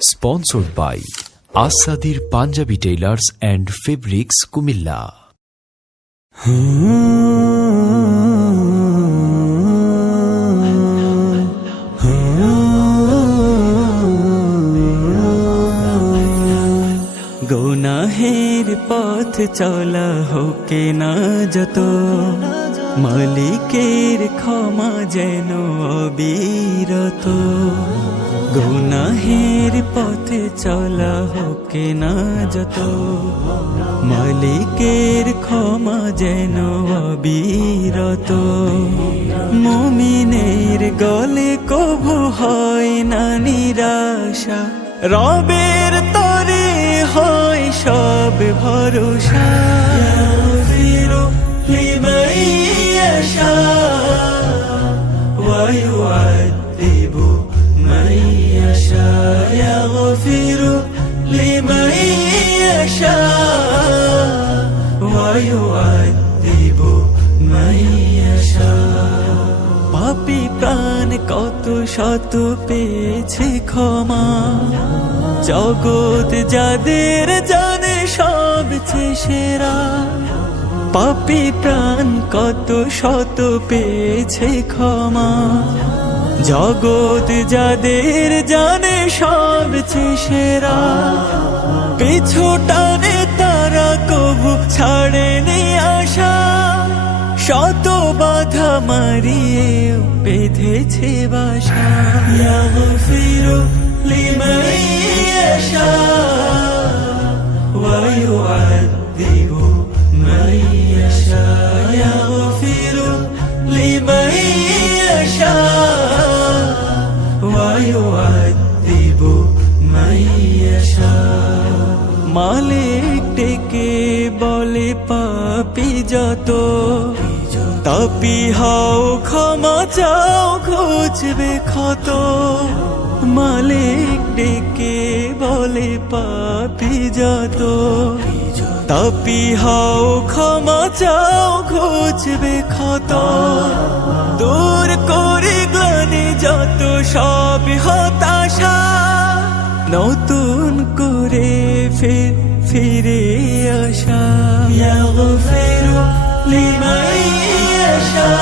Sponsored by Asadir Punjabi Tailors and Fabrics, Kumilla. গুনাহের পথ চলা হোকে না যত, মালিকের ক্ষমা যেন অবিরত। গুনাহের পথে চলা হোকে না যত, মালিকের ক্ষমা যেন অবিরত। মুমিনের গলে কভু হয় না নিরাশা, রবের তরে হয় সব ভরসা। ইয়াগফিরু লিমান ইয়াশা ওয়া ইউআযযিবু মান ইয়াশা। ইয়াগফিরু লিমান ইয়াশা ওয়া ইউআযযিবু মান ইয়াশা। পাপী প্রাণ কত শত পেয়েছে ক্ষমা, জগৎ যাদের জানে সবচেয়ে সেরা। পাপী প্রাণ কত শত পেয়েছে ক্ষমা, জগৎ যাদের জানে সবচেয়ে সেরা। পিছু টানে তারা কবু ছাড়েনি আশা, শত বাধা মারিয়েও বেঁধেছে বাসা। ইয়াগফিরু লিমান ইয়াশা ওয়া ইউআযযিবু মান ইয়াশা। ইয়াগফিরু লিমান ইয়াশা ওয়া ইউআযযিবু মান ইয়াশা। মালিক ডেকে বলে পাপী যত, তাপি হও ক্ষমা চাও ঘুচবে ক্ষত। মালিক ডেকে বলে পাপী যত, তাপি হও ক্ষমা চাও ঘুচবে ক্ষত। দূর করে গ্লানি যত সব হতাশা, নতুন করে ফিরে আসা। ইয়াগফিরু লিমান ইয়াশা